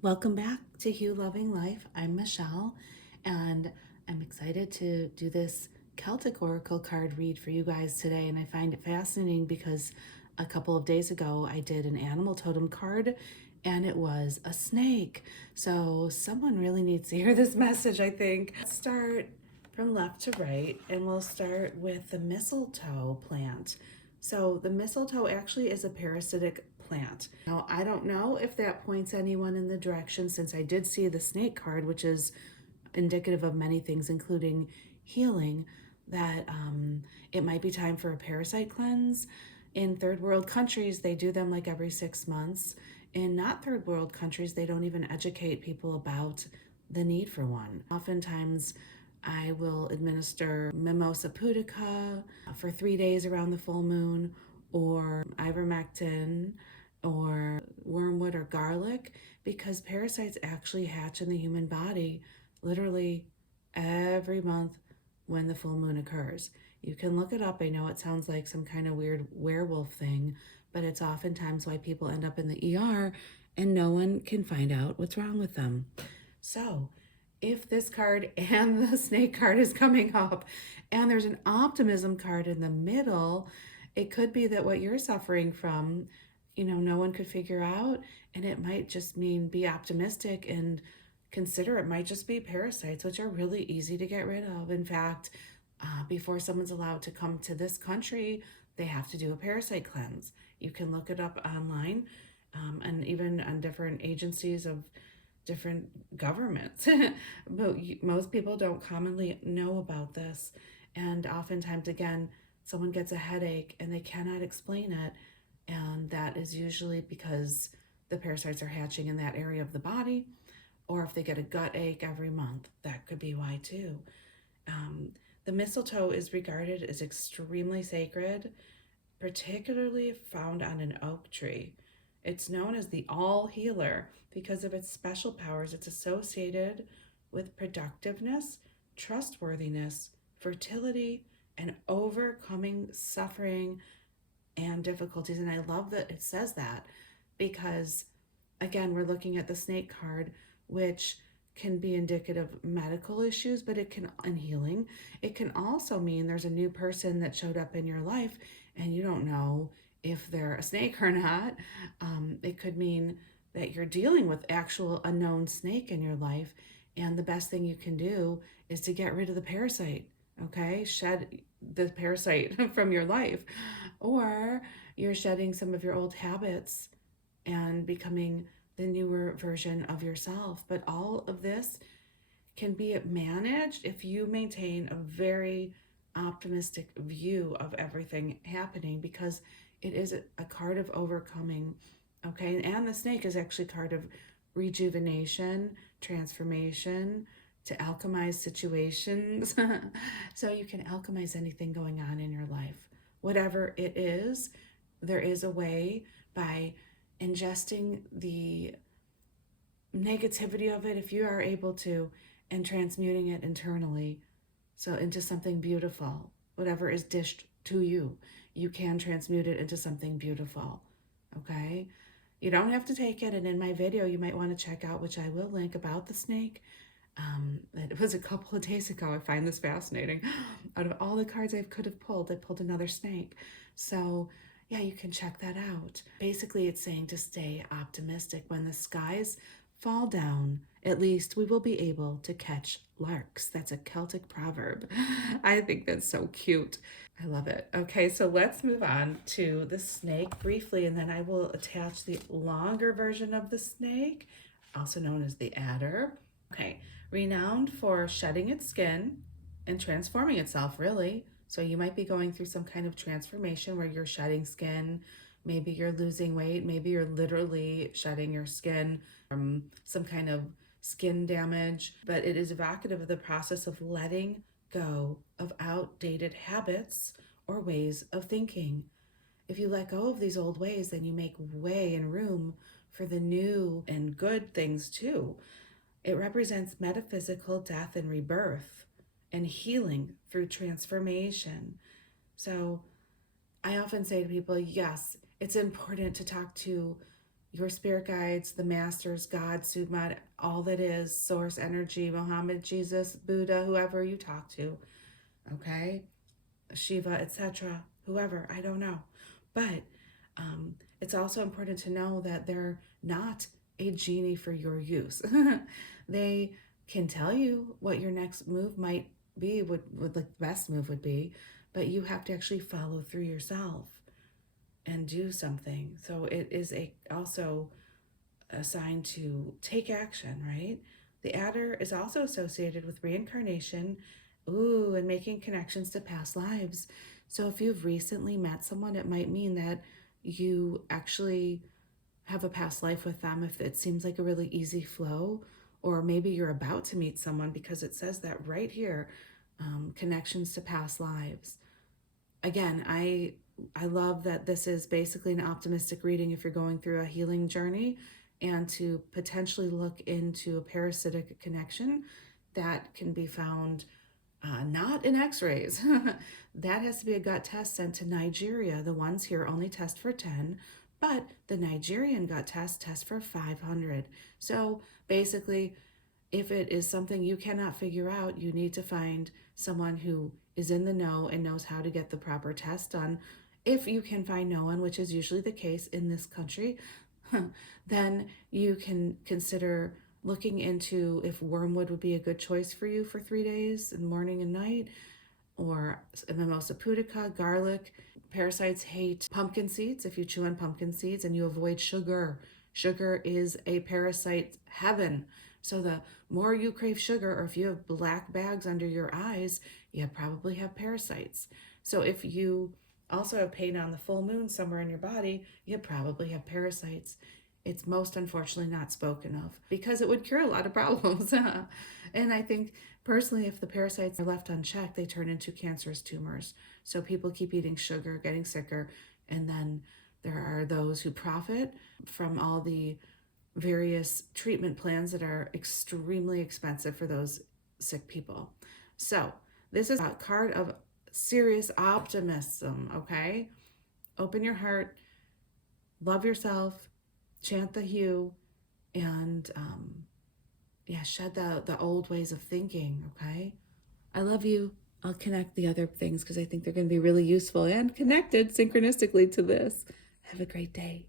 Welcome back to Hue Loving Life. I'm Michelle, and I'm excited to do this Celtic Oracle card read for you guys today. And I find it fascinating because a couple of days ago I did an animal totem card and it was a snake. So someone really needs to hear this message, I think. Let's start from left to right, and we'll start with the mistletoe plant. So the mistletoe actually is a parasitic plant. Now, I don't know if that points anyone in the direction, since I did see the snake card, which is indicative of many things, including healing, that it might be time for a parasite cleanse. In third world countries, they do them like every 6 months. In not third world countries, they don't even educate people about the need for one. Oftentimes, I will administer Mimosa pudica for 3 days around the full moon, or ivermectin, or wormwood or garlic, because parasites actually hatch in the human body literally every month when the full moon occurs. You can look it up. I know it sounds like some kind of weird werewolf thing, but it's oftentimes why people end up in the ER and no one can find out what's wrong with them. So, if this card and the snake card is coming up and there's an optimism card in the middle, it could be that what you're suffering from, no one could figure out, and it might just mean be optimistic and consider it might just be parasites, which are really easy to get rid of. In fact, before someone's allowed to come to this country, they have to do a parasite cleanse. You can look it up online, and even on different agencies of different governments. But most people don't commonly know about this. And oftentimes, again, someone gets a headache and they cannot explain it. And that is usually because the parasites are hatching in that area of the body, or if they get a gut ache every month, that could be why too. The mistletoe is regarded as extremely sacred, particularly found on an oak tree. It's known as the all healer because of its special powers. It's associated with productiveness, trustworthiness, fertility, and overcoming suffering and difficulties. And I love that it says that because, again, we're looking at the snake card, which can be indicative of medical issues, but it can, and healing. It can also mean there's a new person that showed up in your life and you don't know if they're a snake or not. It could mean that you're dealing with actual unknown snake in your life, and the best thing you can do is to get rid of the parasite. Okay, shed the parasite from your life, or you're shedding some of your old habits and becoming the newer version of yourself. But all of this can be managed if you maintain a very optimistic view of everything happening, because it is a card of overcoming. Okay, and the snake is actually a card of rejuvenation, transformation, to alchemize situations. So you can alchemize anything going on in your life. Whatever it is, there is a way by ingesting the negativity of it, if you are able to, and transmuting it internally, so into something beautiful. Whatever is dished to you, you can transmute it into something beautiful. Okay, you don't have to take it. And in my video you might want to check out, which I will link, about the snake, it was a couple of days ago. I find this fascinating. Out of all the cards I could have pulled, I pulled another snake. So yeah, you can check that out. Basically, it's saying to stay optimistic. When the skies fall down, at least we will be able to catch larks. That's a Celtic proverb. I think that's so cute. I love it. Okay, so let's move on to the snake briefly, and then I will attach the longer version of the snake, also known as the adder. Okay, renowned for shedding its skin and transforming itself, really. So you might be going through some kind of transformation where you're shedding skin. Maybe you're losing weight. Maybe you're literally shedding your skin from some kind of skin damage. But it is evocative of the process of letting go of outdated habits or ways of thinking. If you let go of these old ways, then you make way and room for the new and good things too. It represents metaphysical death and rebirth and healing through transformation. So I often say to people, yes, it's important to talk to your spirit guides, the masters, God, Sugmad, all that is, source energy, Muhammad, Jesus, Buddha, whoever you talk to, okay? Shiva, etc., whoever, I don't know. But it's also important to know that they're not a genie for your use. They can tell you what your next move might be, what the best move would be, but you have to actually follow through yourself and do something. So it is also a sign to take action, right? The adder is also associated with reincarnation, and making connections to past lives. So if you've recently met someone, it might mean that you actually have a past life with them if it seems like a really easy flow, or maybe you're about to meet someone because it says that right here, connections to past lives. Again, I love that this is basically an optimistic reading if you're going through a healing journey, and to potentially look into a parasitic connection that can be found not in x-rays. That has to be a gut test sent to Nigeria. The ones here only test for 10, but the Nigerian gut test for 500. So basically, if it is something you cannot figure out, you need to find someone who is in the know and knows how to get the proper test done. If you can find no one, which is usually the case in this country, then you can consider looking into if wormwood would be a good choice for you for 3 days, in morning and night, or mimosa pudica, garlic. Parasites hate pumpkin seeds. If you chew on pumpkin seeds and you avoid sugar, sugar is a parasite heaven. So the more you crave sugar, or if you have black bags under your eyes, you probably have parasites. So if you also have pain on the full moon somewhere in your body, you probably have parasites. It's most unfortunately not spoken of because it would cure a lot of problems. And I think personally, if the parasites are left unchecked, they turn into cancerous tumors. So people keep eating sugar, getting sicker, and then there are those who profit from all the various treatment plans that are extremely expensive for those sick people. So this is a card of serious optimism, okay? Open your heart, love yourself, chant the hue, and shed the old ways of thinking, okay? I love you. I'll connect the other things because I think they're going to be really useful and connected synchronistically to this. Have a great day.